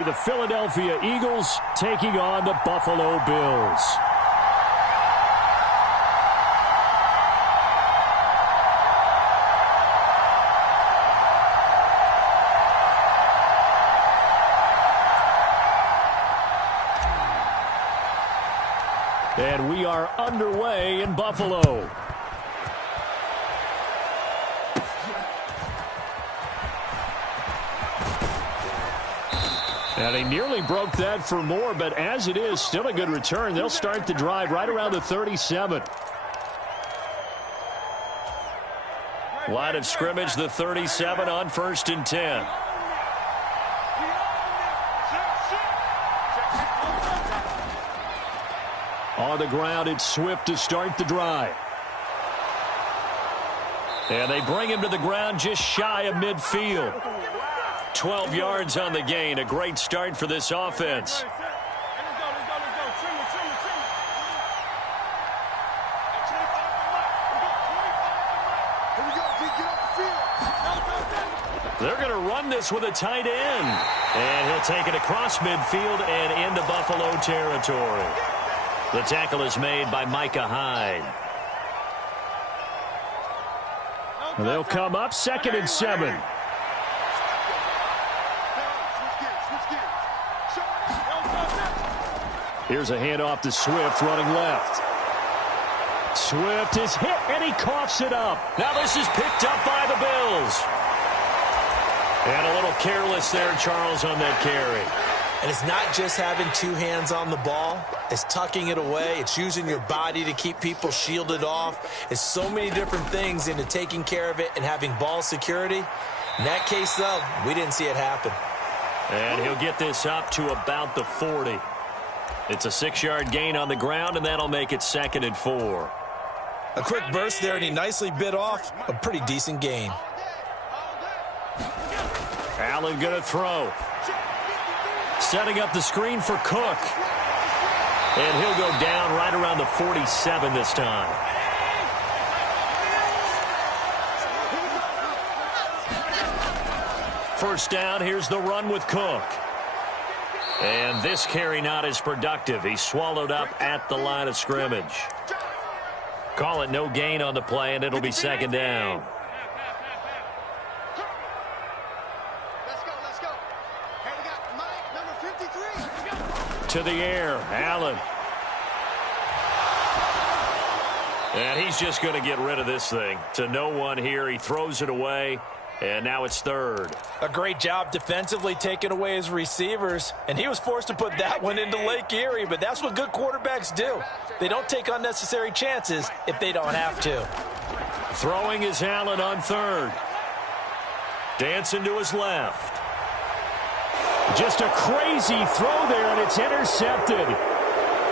The Philadelphia Eagles taking on the Buffalo Bills. And we are underway in Buffalo. And he nearly broke that for more, but as it is, still a good return. They'll start the drive right around the 37. Line of scrimmage, the 37 on 1st and 10. On the ground, it's Swift to start the drive. And they bring him to the ground just shy of midfield. 12 yards on the gain. A great start for this offense. They're going to run this with a tight end. And he'll take it across midfield and into Buffalo territory. The tackle is made by Micah Hyde. They'll come up 2nd and 7. Here's a handoff to Swift running left. Swift is hit and he coughs it up. Now this is picked up by the Bills. And a little careless there, Charles, on that carry. And it's not just having two hands on the ball. It's tucking it away. It's using your body to keep people shielded off. It's so many different things into taking care of it and having ball security. In that case, though, we didn't see it happen. And he'll get this up to about the 40. It's a 6-yard gain on the ground, and that'll make it 2nd and 4. A quick burst there, and he nicely bit off a pretty decent gain. Allen going to throw. Setting up the screen for Cook. And he'll go down right around the 47 this time. First down, here's the run with Cook. And this carry not as productive. He's swallowed up at the line of scrimmage. Call it no gain on the play, and it'll be 2nd down. Let's go. Hey, we got Mike, number 53. To the air, Allen. And he's just going to get rid of this thing. To no one here. He throws it away. And now it's 3rd. A great job defensively taking away his receivers. And he was forced to put that one into Lake Erie. But that's what good quarterbacks do. They don't take unnecessary chances if they don't have to. Throwing is Allen on 3rd. Dancing to his left. Just a crazy throw there, and it's intercepted.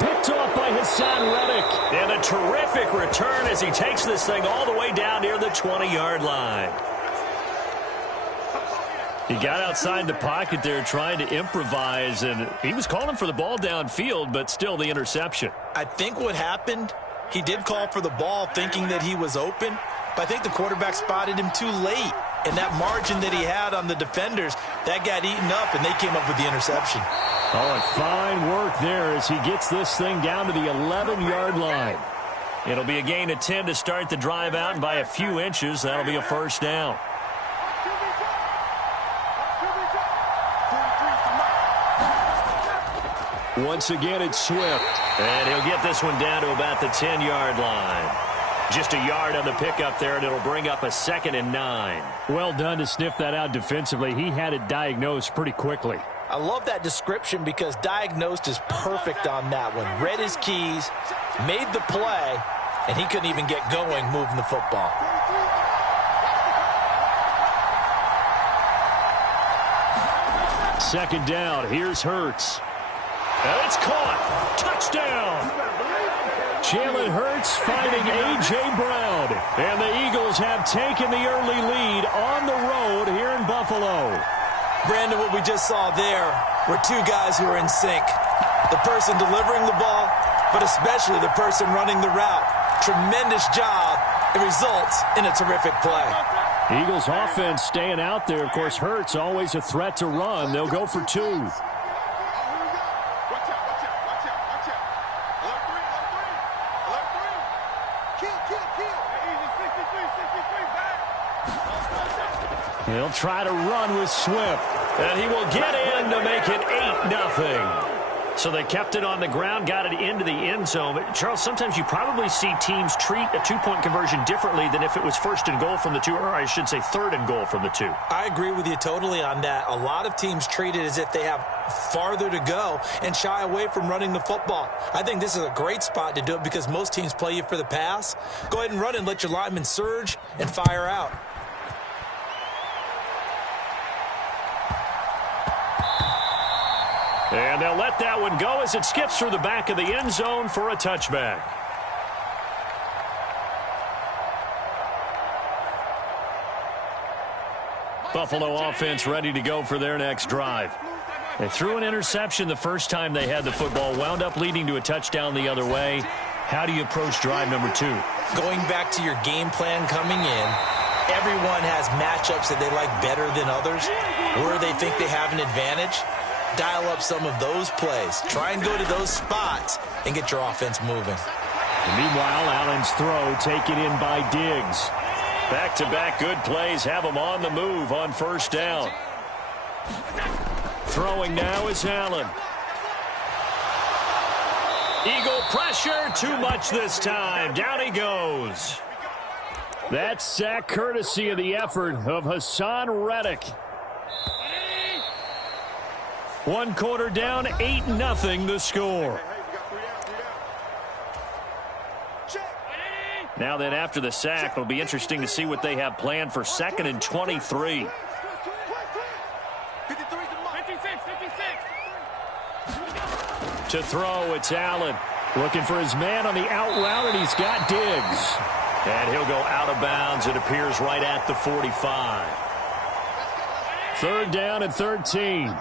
Picked off by Hassan Reddick. And a terrific return as he takes this thing all the way down near the 20-yard line. He got outside the pocket there trying to improvise, and he was calling for the ball downfield, but still the interception. I think what happened, he did call for the ball thinking that he was open, but I think the quarterback spotted him too late. And that margin that he had on the defenders, that got eaten up, and they came up with the interception. Oh, and fine work there as he gets this thing down to the 11-yard line. It'll be a gain of 10 to start the drive out, and by a few inches, that'll be a 1st down. Once again, it's Swift. And he'll get this one down to about the 10-yard line. Just a yard on the pickup there, and it'll bring up a 2nd and 9. Well done to sniff that out defensively. He had it diagnosed pretty quickly. I love that description because diagnosed is perfect on that one. Read his keys, made the play, and he couldn't even get going moving the football. Second down. Here's Hurts. And it's caught. Touchdown. Jalen Hurts finding A.J. Brown. And the Eagles have taken the early lead on the road here in Buffalo. Brandon, what we just saw there were two guys who are in sync. The person delivering the ball, but especially the person running the route. Tremendous job. It results in a terrific play. Eagles offense staying out there. Of course, Hurts always a threat to run. They'll go for 2. He'll try to run with Swift. And he will get in to make it 8-0. So they kept it on the ground, got it into the end zone. But Charles, sometimes you probably see teams treat a two-point conversion differently than if it was first and goal from the 2, or I should say third and goal from the 2. I agree with you totally on that. A lot of teams treat it as if they have farther to go and shy away from running the football. I think this is a great spot to do it because most teams play you for the pass. Go ahead and run and let your linemen surge and fire out. And they'll let that one go as it skips through the back of the end zone for a touchback. Buffalo offense ready to go for their next drive. They threw an interception the first time they had the football, wound up leading to a touchdown the other way. How do you approach drive number 2? Going back to your game plan coming in, everyone has matchups that they like better than others, where they think they have an advantage. Dial up some of those plays. Try and go to those spots and get your offense moving. And meanwhile, Allen's throw taken in by Diggs. Back-to-back good plays have him on the move on first down. Throwing now is Allen. Eagle pressure, too much this time. Down he goes. That sack courtesy of the effort of Hassan Reddick. 1 quarter down, 8-0 the score. Now then, after the sack, it'll be interesting to see what they have planned for 2nd and 23. To throw, it's Allen. Looking for his man on the out route, and he's got Diggs. And he'll go out of bounds, it appears, right at the 45. 3rd down and 13.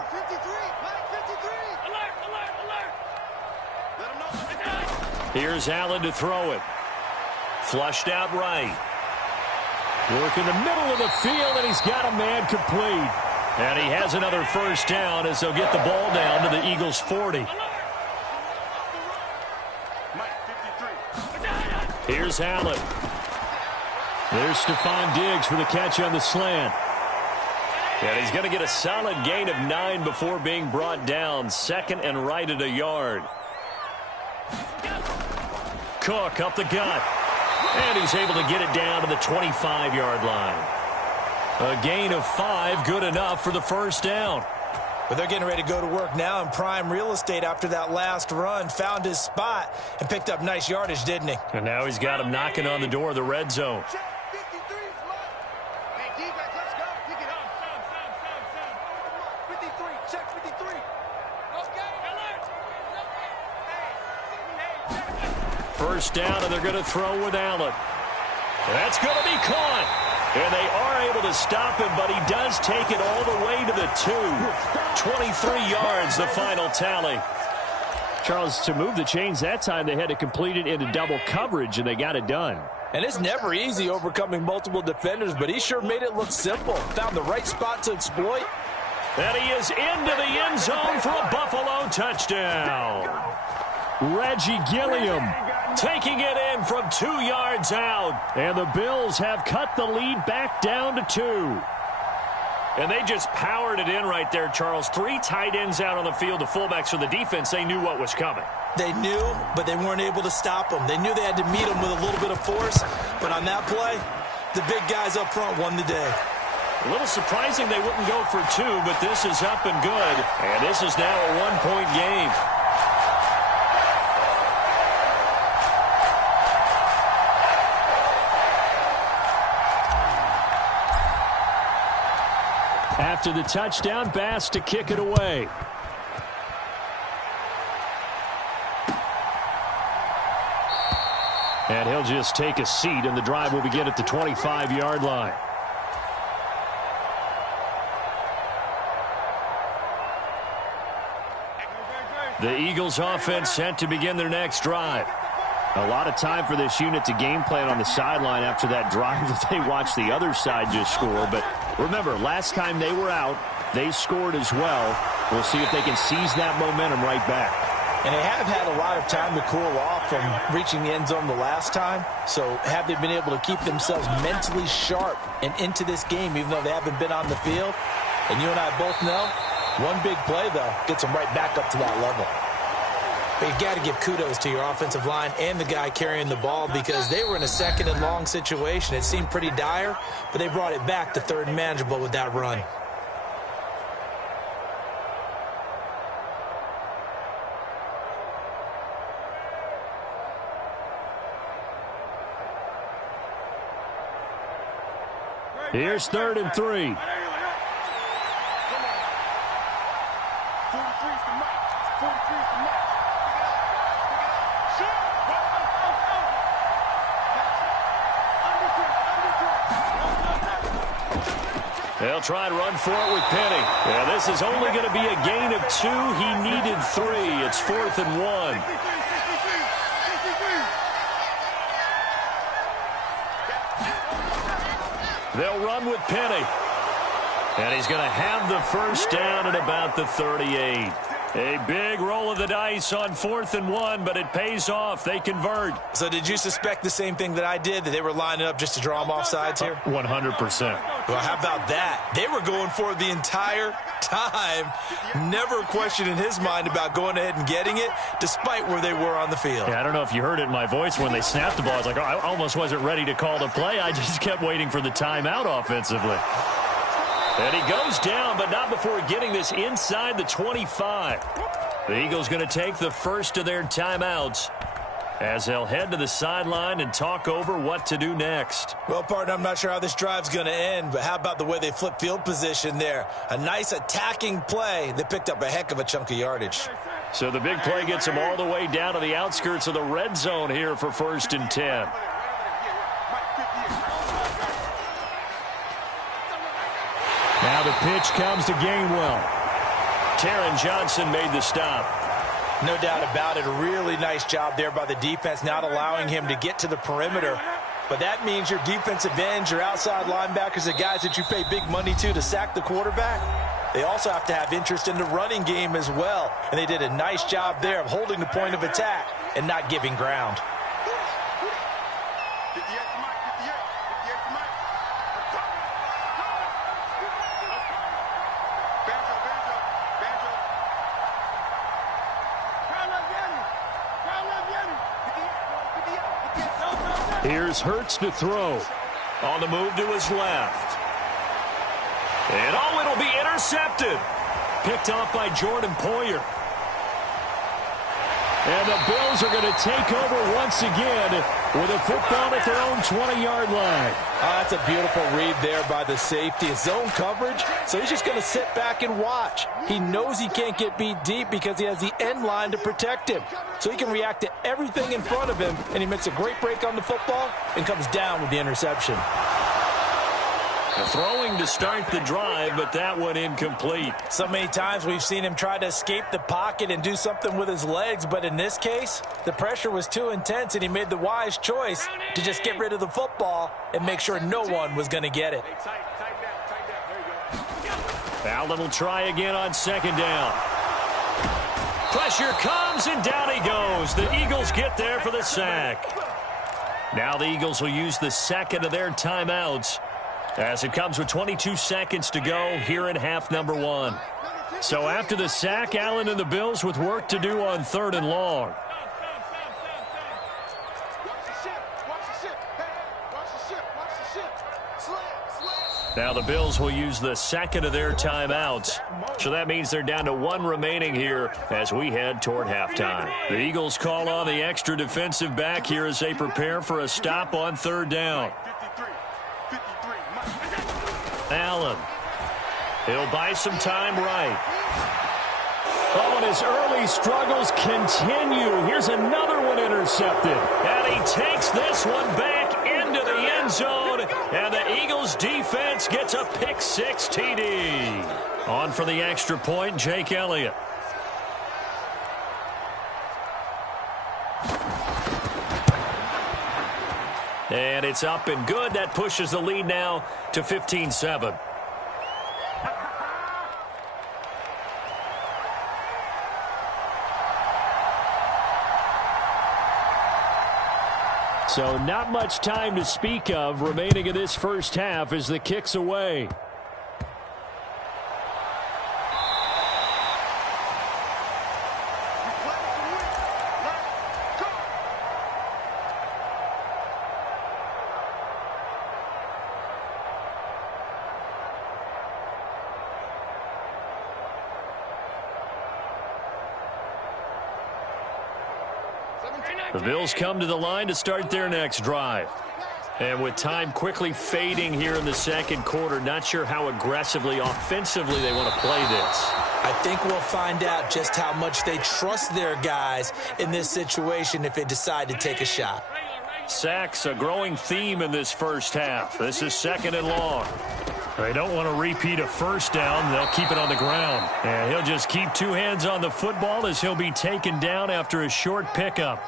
Here's Allen to throw it. Flushed out right. Work in the middle of the field, and he's got a man complete. And he has another first down as they'll get the ball down to the Eagles' 40. Here's Allen. There's Stephon Diggs for the catch on the slant. And he's going to get a solid gain of 9 before being brought down. 2nd and right at a yard. Cook up the gut. And he's able to get it down to the 25-yard line. A gain of 5, good enough for the first down. But they're getting ready to go to work now in prime real estate after that last run. Found his spot and picked up nice yardage, didn't he? And now he's got him knocking on the door of the red zone. First down, and they're going to throw with Allen. That's going to be caught. And they are able to stop him, but he does take it all the way to the 2. 23 yards, the final tally. Charles, to move the chains that time, they had to complete it into double coverage, and they got it done. And it's never easy overcoming multiple defenders, but he sure made it look simple. Found the right spot to exploit. And he is into the end zone for a Buffalo touchdown. Reggie Gilliam taking it in from 2 yards out. And the Bills have cut the lead back down to 2. And they just powered it in right there, Charles. 3 tight ends out on the field, the fullbacks for the defense. They knew what was coming. They knew, but they weren't able to stop them. They knew they had to meet them with a little bit of force. But on that play, the big guys up front won the day. A little surprising they wouldn't go for 2, but this is up and good. And this is now a 1-point game. After the touchdown, Bass to kick it away. And he'll just take a seat, and the drive will begin at the 25-yard line. The Eagles offense set to begin their next drive. A lot of time for this unit to game plan on the sideline after that drive that they watched the other side just score. But remember, last time they were out, they scored as well. We'll see if they can seize that momentum right back. And they have had a lot of time to cool off from reaching the end zone the last time. So have they been able to keep themselves mentally sharp and into this game, even though they haven't been on the field? And you and I both know, one big play, though, gets them right back up to that level. But you've got to give kudos to your offensive line and the guy carrying the ball because they were in a second and long situation. It seemed pretty dire, but they brought it back to third and manageable with that run. Here's 3rd and 3. They'll try and run for it with Penny. Yeah, this is only going to be a gain of 2. He needed 3. It's 4th and 1. They'll run with Penny. And he's going to have the first down at about the 38. A big roll of the dice on 4th and 1, but it pays off. They convert. So did you suspect the same thing that I did, that they were lining up just to draw them off sides here? 100%. Well, how about that? They were going for it the entire time. Never a question in his mind about going ahead and getting it, despite where they were on the field. Yeah, I don't know if you heard it in my voice when they snapped the ball. I was like, oh, I almost wasn't ready to call the play. I just kept waiting for the timeout offensively. And he goes down, but not before getting this inside the 25. The Eagles going to take the first of their timeouts as they'll head to the sideline and talk over what to do next. Well, partner, I'm not sure how this drive's going to end, but how about the way they flip field position there? A nice attacking play that picked up a heck of a chunk of yardage. So the big play gets them all the way down to the outskirts of the red zone here for 1st and 10. Now the pitch comes to Gainwell. Taron Johnson made the stop. No doubt about it. A really nice job there by the defense, not allowing him to get to the perimeter. But that means your defensive ends, your outside linebackers, the guys that you pay big money to sack the quarterback, they also have to have interest in the running game as well. And they did a nice job there of holding the point of attack and not giving ground. Here's Hurts to throw. On the move to his left. And oh, it'll be intercepted. Picked off by Jordan Poyer. And the Bills are going to take over once again with a football at their own 20-yard line. That's a beautiful read there by the safety. Zone coverage, so he's just going to sit back and watch. He knows he can't get beat deep because he has the end line to protect him. So he can react to everything in front of him, and he makes a great break on the football and comes down with the interception. Throwing to start the drive, but that one incomplete. So many times we've seen him try to escape the pocket and do something with his legs, but in this case, the pressure was too intense, and he made the wise choice to just get rid of the football and make sure no one was going to get it. Allen will try again on 2nd down. Pressure comes, and down he goes. The Eagles get there for the sack. Now the Eagles will use the second of their timeouts as it comes with 22 seconds to go here in half number 1. So after the sack, Allen and the Bills with work to do on 3rd and long. Now the Bills will use the second of their timeouts. So that means they're down to 1 remaining here as we head toward halftime. The Eagles call on the extra defensive back here as they prepare for a stop on 3rd down. Allen. He'll buy some time right. Oh, and his early struggles continue. Here's another one intercepted. And he takes this one back into the end zone. And the Eagles defense gets a pick-6 TD. On for the extra point, Jake Elliott. And it's up and good. That pushes the lead now to 15-7. So not much time to speak of remaining in this first half as the kick's away. The Bills come to the line to start their next drive. And with time quickly fading here in the second quarter, not sure how aggressively, offensively they want to play this. I think we'll find out just how much they trust their guys in this situation if they decide to take a shot. Sacks, a growing theme in this first half. This is 2nd and long. They don't want to repeat a first down. They'll keep it on the ground. And he'll just keep 2 hands on the football as he'll be taken down after a short pickup.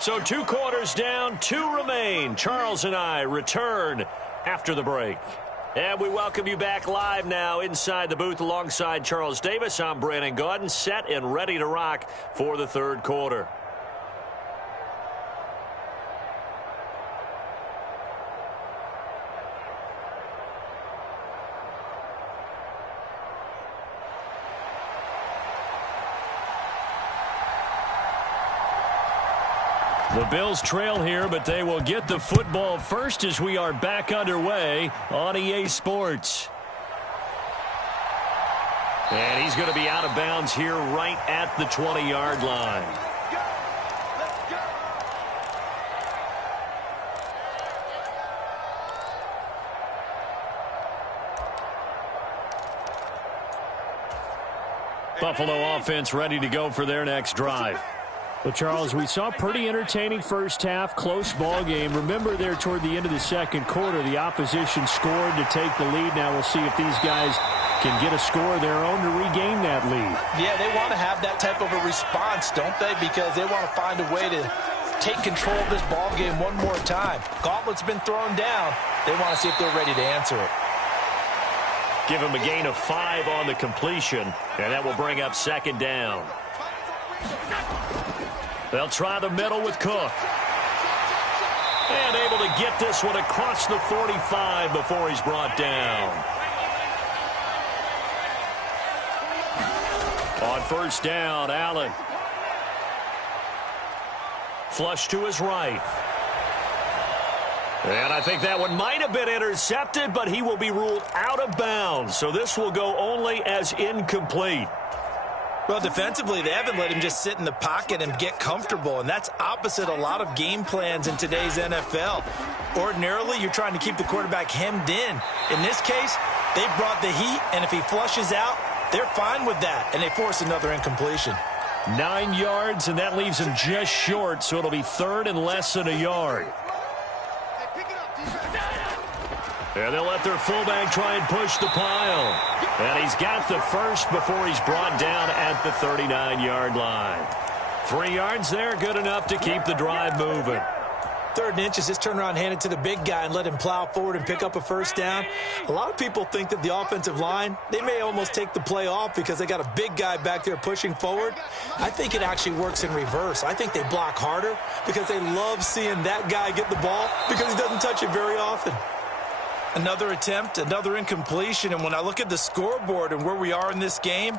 So 2 quarters down, 2 remain. Charles and I return after the break. And we welcome you back live now inside the booth alongside Charles Davis. I'm Brandon Gaudin, set and ready to rock for the 3rd quarter. The Bills trail here, but they will get the football first as we are back underway on EA Sports. And he's going to be out of bounds here right at the 20-yard line. Buffalo offense ready to go for their next drive. Well, Charles, we saw a pretty entertaining first half, close ball game. Remember there toward the end of the second quarter, the opposition scored to take the lead. Now we'll see if these guys can get a score of their own to regain that lead. Yeah, they want to have that type of a response, don't they? Because they want to find a way to take control of this ball game one more time. Gauntlet's been thrown down. They want to see if they're ready to answer it. Give him a gain of 5 on the completion, and that will bring up 2nd down. They'll try the middle with Cook. And able to get this one across the 45 before he's brought down. On 1st down, Allen. Flush to his right. And I think that one might have been intercepted, but he will be ruled out of bounds. So this will go only as incomplete. Well, defensively, they haven't let him just sit in the pocket and get comfortable, and that's opposite a lot of game plans in today's NFL. Ordinarily, you're trying to keep the quarterback hemmed in. In this case, they brought the heat, and if he flushes out, they're fine with that, and they force another incompletion. 9 yards, and that leaves him just short, so it'll be 3rd and less than a yard. And they'll let their fullback try and push the pile. And he's got the first before he's brought down at the 39-yard line. 3 yards there, good enough to keep the drive moving. 3rd and inches, just turn around, hand it to the big guy and let him plow forward and pick up a first down. A lot of people think that the offensive line, they may almost take the play off because they got a big guy back there pushing forward. I think it actually works in reverse. I think they block harder because they love seeing that guy get the ball because he doesn't touch it very often. Another attempt, another incompletion, and when I look at the scoreboard and where we are in this game,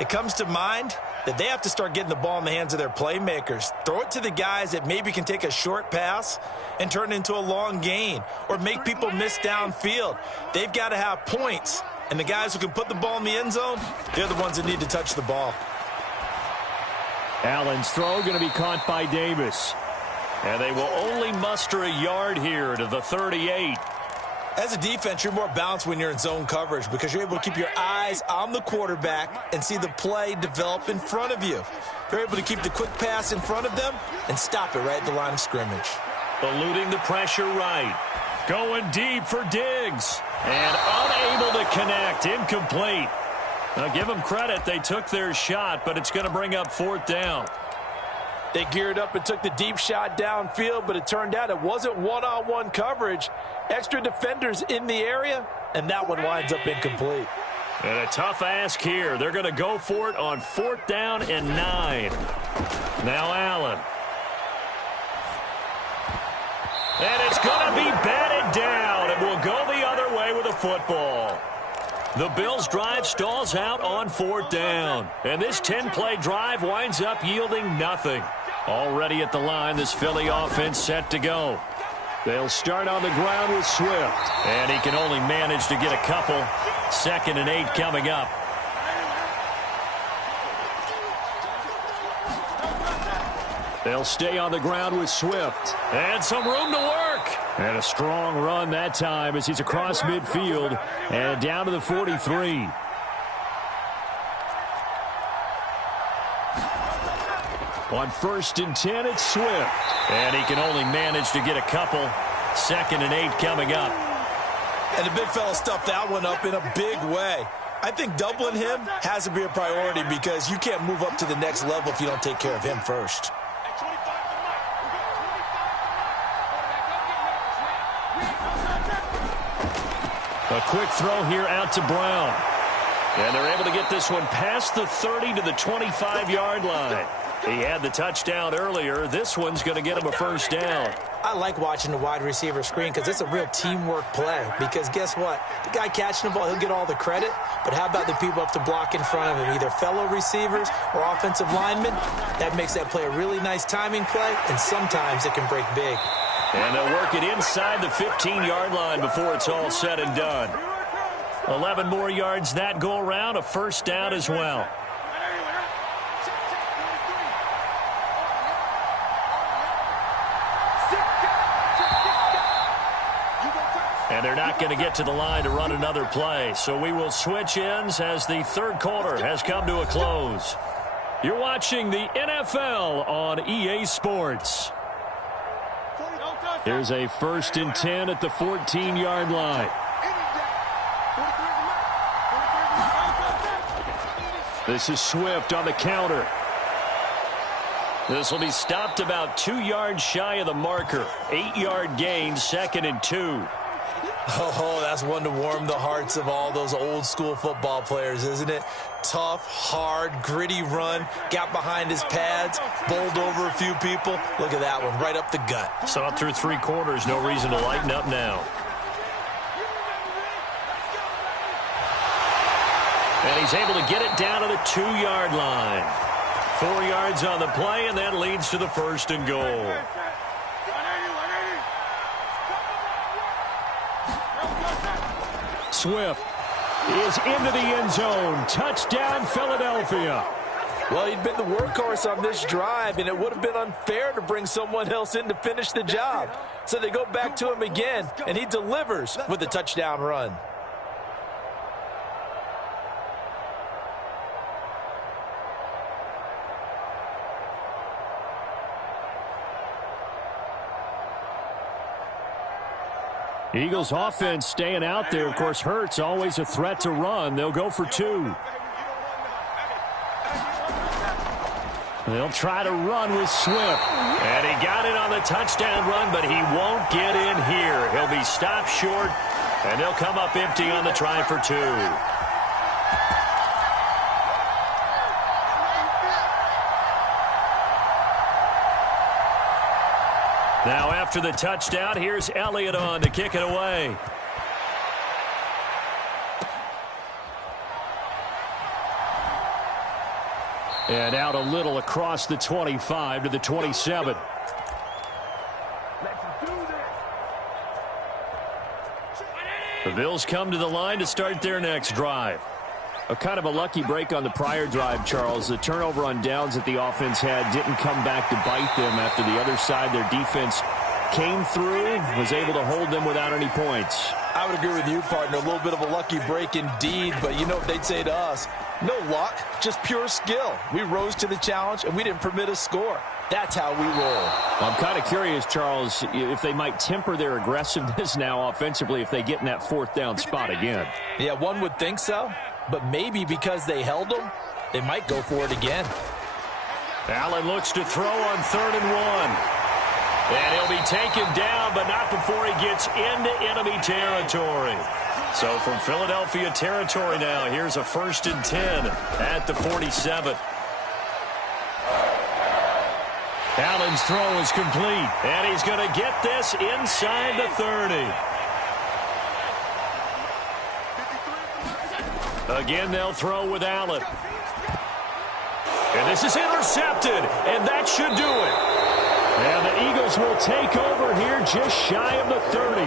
it comes to mind that they have to start getting the ball in the hands of their playmakers. Throw it to the guys that maybe can take a short pass and turn it into a long gain or make people miss downfield. They've got to have points, and the guys who can put the ball in the end zone, they're the ones that need to touch the ball. Allen's throw going to be caught by Davis. And they will only muster a yard here to the 38. As a defense, you're more balanced when you're in zone coverage because you're able to keep your eyes on the quarterback and see the play develop in front of you. You're able to keep the quick pass in front of them and stop it right at the line of scrimmage. Eluding the pressure right. Going deep for Diggs. And unable to connect. Incomplete. Now give them credit. They took their shot, but it's going to bring up 4th down. They geared up and took the deep shot downfield, but it turned out it wasn't one-on-one coverage. Extra defenders in the area, and that one winds up incomplete. And a tough ask here. They're going to go for it on 4th down and 9. Now Allen. And it's going to be batted down. It will go the other way with a football. The Bills' drive stalls out on 4th down. And this 10-play drive winds up yielding nothing. Already at the line, this Philly offense set to go. They'll start on the ground with Swift. And he can only manage to get a couple. 2nd and 8 coming up. They'll stay on the ground with Swift. And some room to work. And a strong run that time as he's across midfield and down to the 43. On 1st and 10, it's Swift. And he can only manage to get a couple. 2nd and 8 coming up. And the big fella stuffed that one up in a big way. I think doubling him has to be a priority because you can't move up to the next level if you don't take care of him first. A quick throw here out to Brown. And they're able to get this one past the 30 to the 25-yard line. He had the touchdown earlier. This one's going to get him a 1st down. I like watching the wide receiver screen because it's a real teamwork play. Because guess what? The guy catching the ball, he'll get all the credit. But how about the people up to block in front of him, either fellow receivers or offensive linemen? That makes that play a really nice timing play, and sometimes it can break big. And they'll work it inside the 15-yard line before it's all said and done. 11 more yards that go around, a 1st down as well. And they're not going to get to the line to run another play. So we will switch ends as the 3rd quarter has come to a close. You're watching the NFL on EA Sports. Here's a 1st and 10 at the 14-yard line. This is Swift on the counter. This will be stopped about 2 yards shy of the marker. 8-yard gain, 2nd and 2. Oh, that's one to warm the hearts of all those old school football players, isn't it? Tough, hard, gritty run, got behind his pads, bowled over a few people. Look at that one, right up the gut. Saw it through 3 quarters, no reason to lighten up now. And he's able to get it down to the 2-yard line. 4 yards on the play, and that leads to the 1st and goal. Swift is into the end zone. Touchdown, Philadelphia. Well, he'd been the workhorse on this drive, and it would have been unfair to bring someone else in to finish the job. So they go back to him again, and he delivers with a touchdown run. Eagles offense staying out there. Of course, Hurts always a threat to run. They'll go for 2. They'll try to run with Swift. And he got it on the touchdown run, but he won't get in here. He'll be stopped short, and they'll come up empty on the try for 2. Now after the touchdown, here's Elliott on to kick it away. And out a little across the 25 to the 27. The Bills come to the line to start their next drive. A kind of a lucky break on the prior drive, Charles. The turnover on downs that the offense had didn't come back to bite them after the other side. Their defense came through, was able to hold them without any points. I would agree with you, partner. A little bit of a lucky break indeed, but you know what they'd say to us? No luck, just pure skill. We rose to the challenge, and we didn't permit a score. That's how we roll. Well, I'm kind of curious, Charles, if they might temper their aggressiveness now offensively if they get in that 4th down spot again. Yeah, one would think so, but maybe because they held them, they might go for it again. Allen looks to throw on 3rd and 1. And he'll be taken down, but not before he gets into enemy territory. So from Philadelphia territory now, here's a 1st and 10 at the 47. Allen's throw is complete, and he's going to get this inside the 30. Again, they'll throw with Allen. And this is intercepted, and that should do it. And the Eagles will take over here just shy of the 30.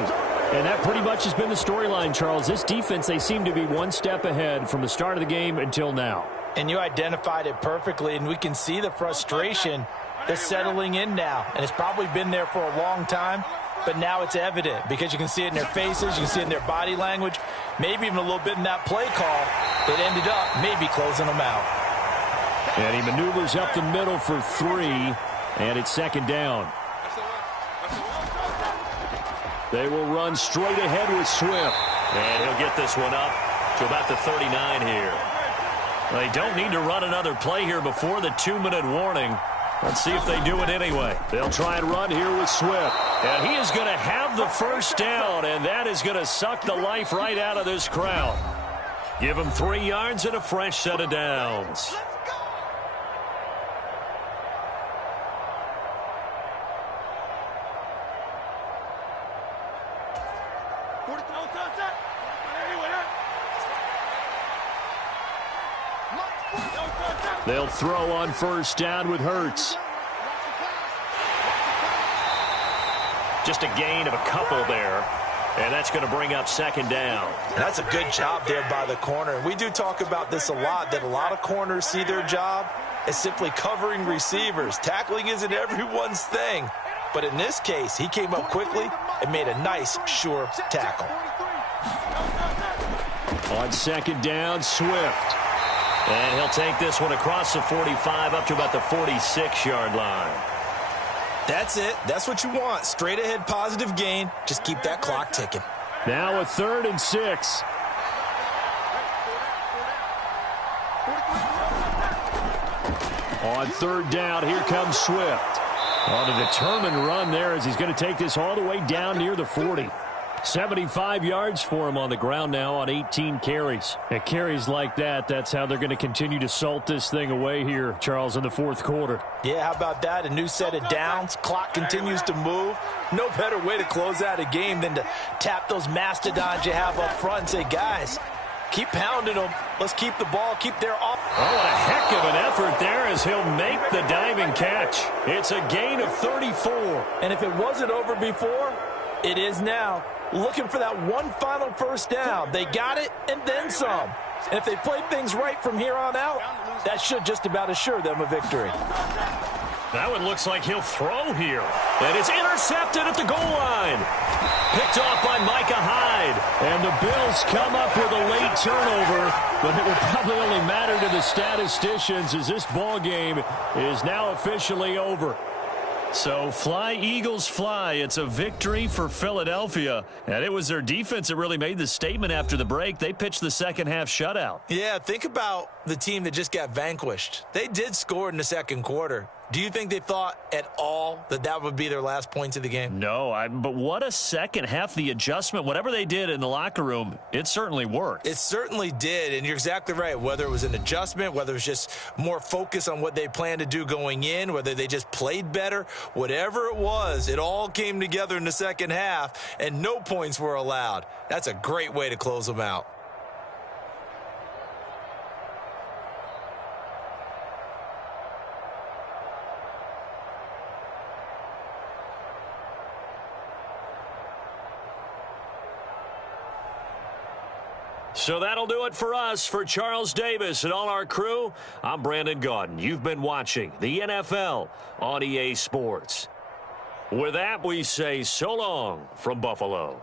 And that pretty much has been the storyline, Charles. This defense, they seem to be one step ahead from the start of the game until now. And you identified it perfectly, and we can see the frustration that's settling in now. And it's probably been there for a long time, but now it's evident because you can see it in their faces, you can see it in their body language, maybe even a little bit in that play call that ended up maybe closing them out. And he maneuvers up the middle for 3, and it's second down. They will run straight ahead with Swift. And he'll get this one up to about the 39 here. They don't need to run another play here before the 2-minute warning. Let's see if they do it anyway. They'll try and run here with Swift. And he is going to have the first down, and that is going to suck the life right out of this crowd. Give him 3 yards and a fresh set of downs. They'll throw on first down with Hurts. Just a gain of a couple there. And that's going to bring up second down. And that's a good job there by the corner. We do talk about this a lot, that a lot of corners see their job as simply covering receivers. Tackling isn't everyone's thing. But in this case, he came up quickly and made a nice, sure tackle. On second down, Swift. And he'll take this one across the 45 up to about the 46-yard line. That's it. That's what you want. Straight ahead positive gain. Just keep that clock ticking. Now a 3rd and 6. On 3rd down, here comes Swift. On a determined run there as he's going to take this all the way down near the 40. 75 yards for him on the ground now on 18 carries. And carries like that, that's how they're going to continue to salt this thing away here, Charles, in the 4th quarter. Yeah, how about that? A new set of downs. Clock continues to move. No better way to close out a game than to tap those mastodons you have up front and say, guys, keep pounding them. Let's keep the ball, keep their off. Oh, what a heck of an effort there as he'll make the diving catch. It's a gain of 34. And if it wasn't over before, it is now. Looking for that one final first down. They got it and then some. And if they play things right from here on out, that should just about assure them a victory. That one looks like he'll throw here. And it's intercepted at the goal line. Picked off by Micah Hyde. And the Bills come up with a late turnover, but it will probably only matter to the statisticians as this ball game is now officially over. So fly, Eagles, fly. It's a victory for Philadelphia. And it was their defense that really made the statement after the break. They pitched the second half shutout. Yeah, think about the team that just got vanquished. They did score in the second quarter. Do you think they thought at all that that would be their last points of the game? No, but what a second half. The adjustment, whatever they did in the locker room, it certainly worked. It certainly did, and you're exactly right. Whether it was an adjustment, whether it was just more focus on what they planned to do going in, whether they just played better, whatever it was, it all came together in the second half, and no points were allowed. That's a great way to close them out. So that'll do it for us. For Charles Davis and all our crew, I'm Brandon Gaudin. You've been watching the NFL on EA Sports. With that, we say so long from Buffalo.